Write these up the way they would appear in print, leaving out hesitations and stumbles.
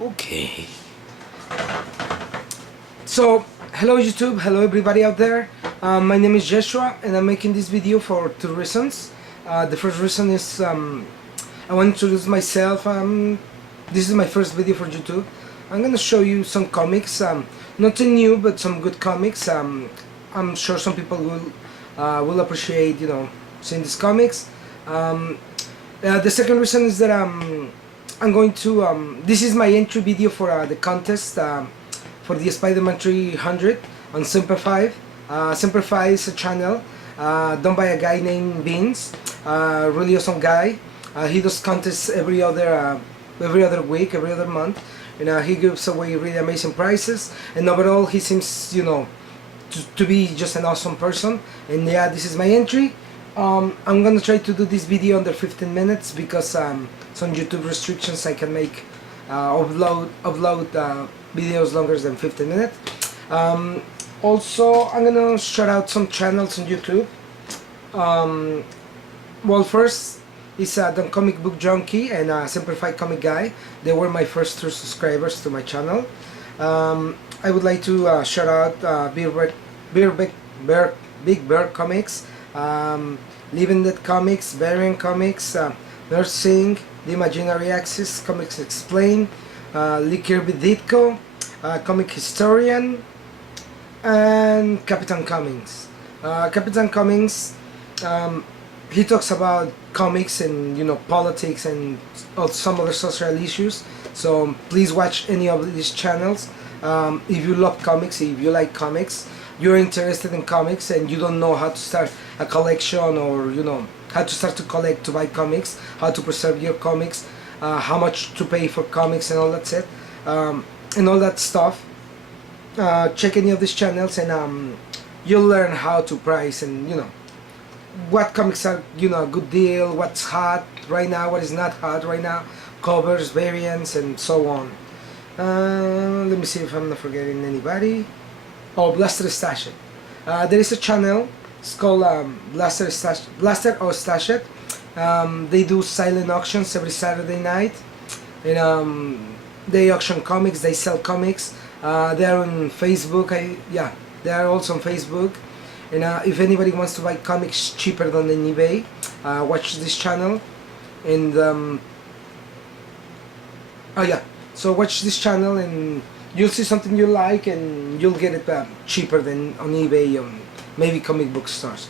Okay. So, hello YouTube, hello everybody out there. My name is Jeshua and I'm making this video for two reasons. The first reason is I want to introduce myself. This is my first video for YouTube. I'm gonna show you some comics, nothing new but some good comics. I'm sure some people will appreciate, seeing these comics. The second reason is that I'm going to this is my entry video for the contest for the Spider-Man 300 on Semper 5. Semper 5 is a channel done by a guy named Beans, really awesome guy. He does contests every other week, every other month. He gives away really amazing prizes, and overall he seems, to be just an awesome person. And yeah, this is my entry. I'm gonna try to do this video under 15 minutes because some YouTube restrictions. I can make upload videos longer than 15 minutes. Also, I'm gonna shout out some channels on YouTube. Well, first is the Comic Book Junkie and Simplified Comic Guy. They were my first 2 subscribers to my channel. I would like to shout out Big Bear Comics, Living Dead Comics, Variant Comics, Nursing, The Imaginary Axis, Comics Explained, Lee Kirby Ditko, Comic Historian, and Captain Cummings. Captain Cummings, he talks about comics and politics and some other social issues. So please watch any of these channels. If you love comics, if you like comics, you're interested in comics and you don't know how to start a collection, or how to start to collect, to buy comics, how to preserve your comics, how much to pay for comics and all that set, and all that stuff, check any of these channels and you'll learn how to price and what comics are a good deal, what's hot right now, what is not hot right now, covers, variants, and so on. Let me see if I'm not forgetting anybody. Oh, Blaster Stash It. There is a channel. It's called Blaster or Stash It. They do silent auctions every Saturday night, and they auction comics. They sell comics. They are on Facebook. They are also on Facebook. And if anybody wants to buy comics cheaper than on eBay, watch this channel. And so watch this channel and you'll see something you like and you'll get it cheaper than on eBay, maybe comic book stores.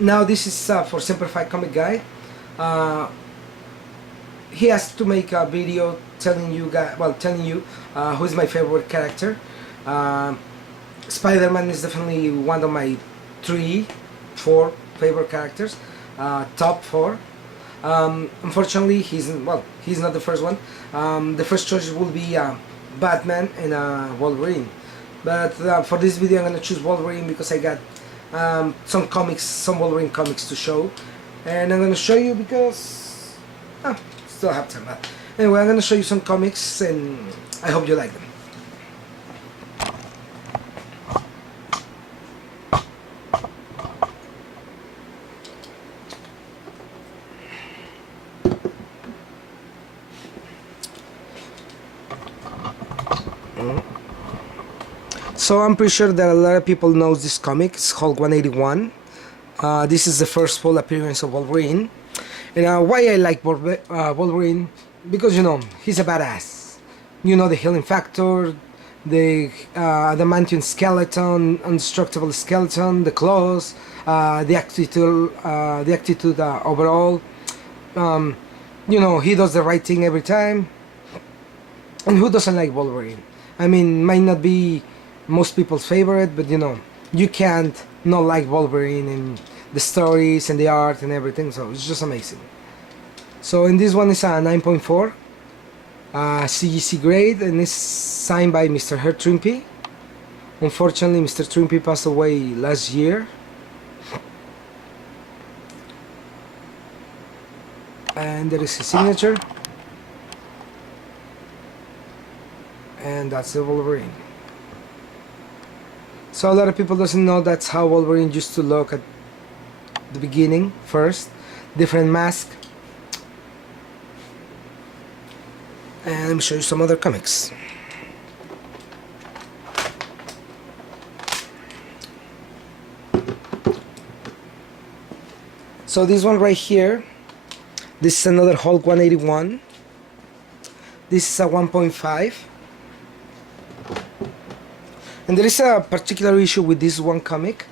Now this is for Simplified Comic Guy. He has to make a video telling you who's my favorite character. Spider-Man is definitely one of my 3-4 favorite characters, top 4. Unfortunately, he's not the first one. The first choice will be Batman and Wolverine. But for this video, I'm gonna choose Wolverine because I got some Wolverine comics to show, and I'm gonna show you because still have time. Anyway, I'm gonna show you some comics, and I hope you like them. So I'm pretty sure that a lot of people knows this comic. It's Hulk 181. This is the first full appearance of Wolverine. And why I like Wolverine? Because he's a badass. The healing factor, the adamantium skeleton, indestructible skeleton, the claws, the attitude overall. He does the right thing every time. And who doesn't like Wolverine? I mean, might not be most people's favorite, but you can't not like Wolverine and the stories and the art and everything, so it's just amazing. So in this one is a 9.4 CGC grade, and it's signed by Mr. Herb Trimpe. Unfortunately, Mr. Trimpe passed away last year. And there is his signature, and that's the Wolverine. So a lot of people doesn't know that's how Wolverine used to look at the beginning. First, different mask, And let me show you some other comics. So this one right here, this is another Hulk 181. This is a 1.5. And there is a particular issue with this one comic.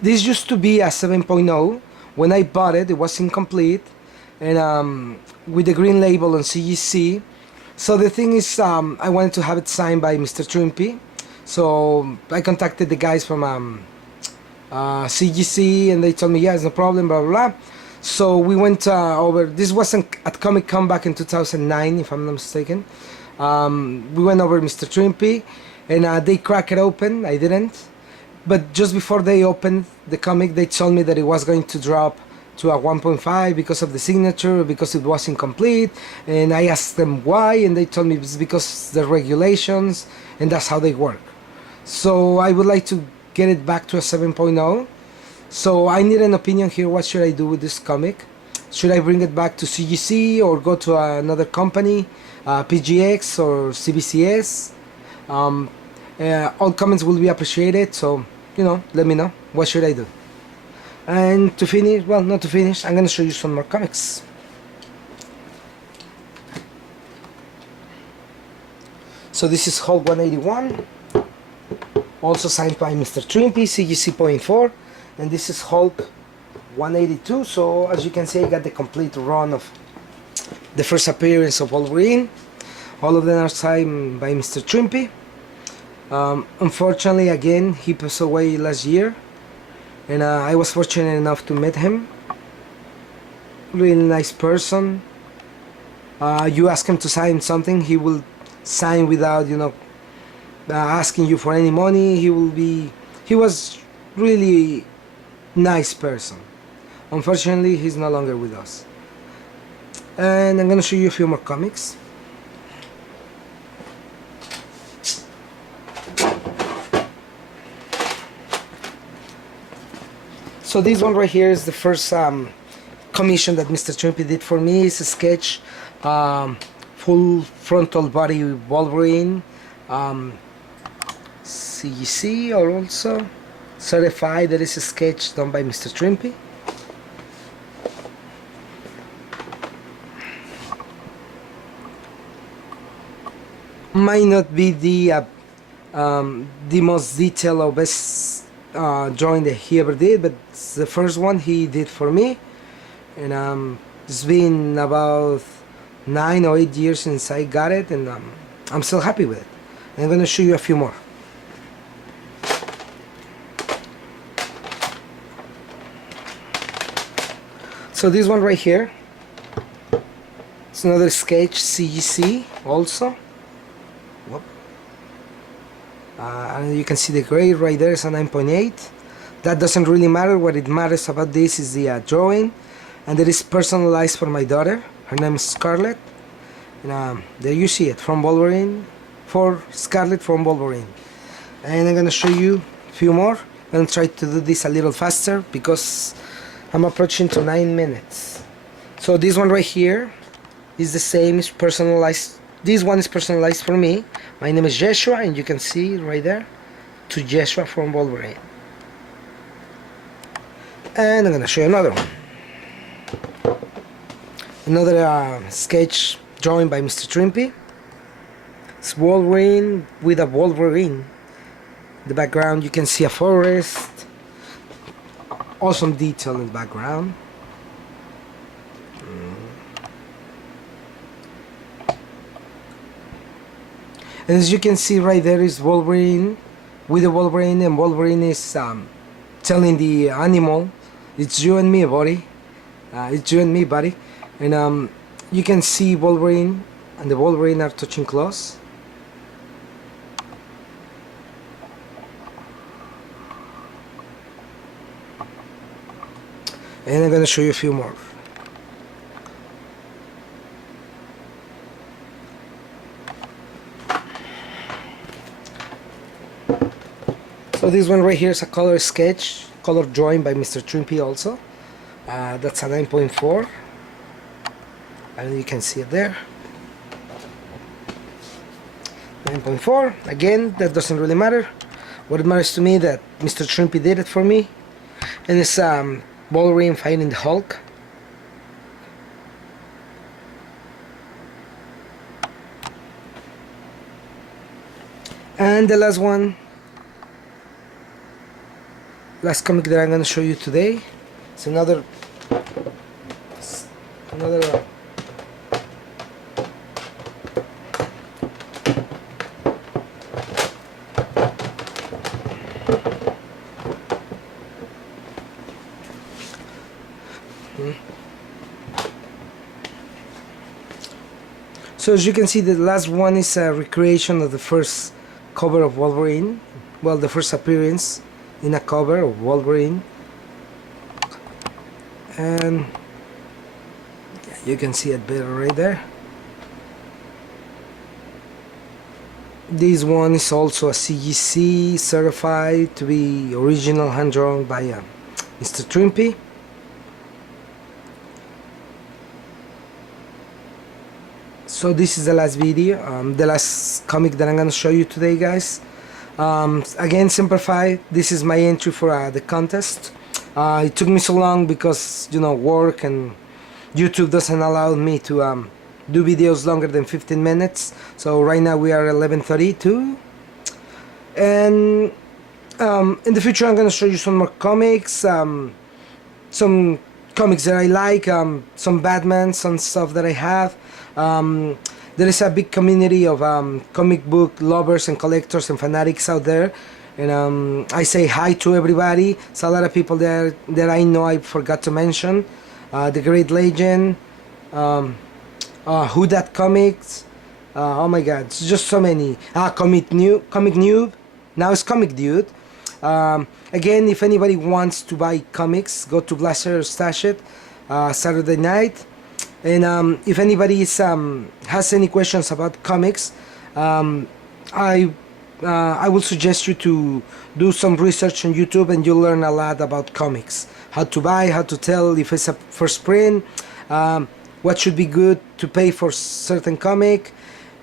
This used to be a 7.0. When I bought it, it was incomplete, and with the green label on CGC. So the thing is, I wanted to have it signed by Mr. Trimpy. So I contacted the guys from CGC, and they told me, yeah, it's no problem, blah blah blah. So we went over. This wasn't at Comic Con back in 2009, if I'm not mistaken. We went over Mr. Trimpy, and they cracked it open. I didn't, but just before they opened the comic, they told me that it was going to drop to a 1.5 because of the signature, because it was incomplete. And I asked them why, and they told me it's because the regulations, and that's how they work. So I would like to get it back to a 7.0. So I need an opinion here. What should I do with this comic? Should I bring it back to CGC or go to another company, PGX or CBCS? All comments will be appreciated, so let me know. What should I do? And to finish, well, not to finish, I'm gonna show you some more comics. So this is Hulk 181, also signed by Mr. Trimpy, CGC 0.4, and this is Hulk 182. So as you can see, I got the complete run of the first appearance of Wolverine. All of them are signed by Mr. Trimpy. Unfortunately, again, he passed away last year, and I was fortunate enough to meet him. Really nice person. You ask him to sign something, he will sign without asking you for any money. He was really nice person. Unfortunately, he's no longer with us. And I'm gonna show you a few more comics. So this one right here is the first commission that Mr. Trimpy did for me. It's a sketch, full frontal body Wolverine, CGC, or also certified. That is a sketch done by Mr. Trimpy. Might not be the most detailed or best drawing that he ever did, but it's the first one he did for me, and it's been about 9 or 8 years since I got it, and I'm still happy with it. And I'm going to show you a few more. So this one right here, it's another sketch, CGC also. Whoop. And you can see the grade right there is a 9.8. That doesn't really matter. What it matters about this is the drawing, and it is personalized for my daughter. Her name is Scarlett, and there you see it, from Wolverine, for Scarlett from Wolverine. And I'm gonna show you a few more. I'm gonna try to do this a little faster because I'm approaching to 9 minutes. So this one right here is the same, it's personalized. This one is personalized for me. My name is Jeshua, and you can see it right there, to Jeshua from Wolverine. And I'm gonna show you another one. Another sketch drawing by Mr. Trimpy. It's Wolverine with a Wolverine. In the background you can see a forest. Awesome detail in the background. And as you can see right there is Wolverine with the Wolverine, and Wolverine is telling the animal, "It's you and me, buddy. It's you and me, buddy." And you can see Wolverine and the Wolverine are touching close. And I'm gonna show you a few more. So this one right here is a color sketch, color drawing by Mr. Trimpy also. That's a 9.4, and you can see it there. 9.4. Again, that doesn't really matter. What matters to me that Mr. Shrimpy did it for me, and it's Wolverine fighting the Hulk. And the last one, last comic that I'm going to show you today, it's another So as you can see, the last one is a recreation of the first cover of Wolverine. Well, the first appearance in a cover of Wolverine. And yeah, you can see it better right there. This one is also a CGC certified to be original hand drawn by Mr. Shrimpy. So this is the last video, the last comic that I'm gonna show you today, guys. Again, simplified. This is my entry for the contest. It took me so long because, you know, work and YouTube doesn't allow me to do videos longer than 15 minutes. So right now we are 11:32, and in the future I'm gonna show you some more comics, some comics that I like, some Batman, some stuff that I have. There is a big community of comic book lovers and collectors and fanatics out there, and I say hi to everybody. It's a lot of people there that I know I forgot to mention. The Great Legend, Who Dat Comics, oh my god, it's just so many. Comic Noob, now it's Comic Dude. Again, if anybody wants to buy comics, go to Blaster or Stash It Saturday night. And if anybody has any questions about comics, I will suggest you to do some research on YouTube, and you'll learn a lot about comics. How to buy, how to tell if it's a first print, what should be good to pay for certain comic,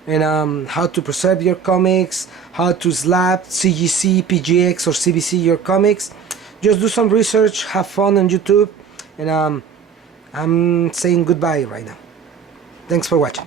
and how to preserve your comics, how to slap, CGC, PGX or CBC your comics. Just do some research, have fun on YouTube, and I'm saying goodbye right now. Thanks for watching.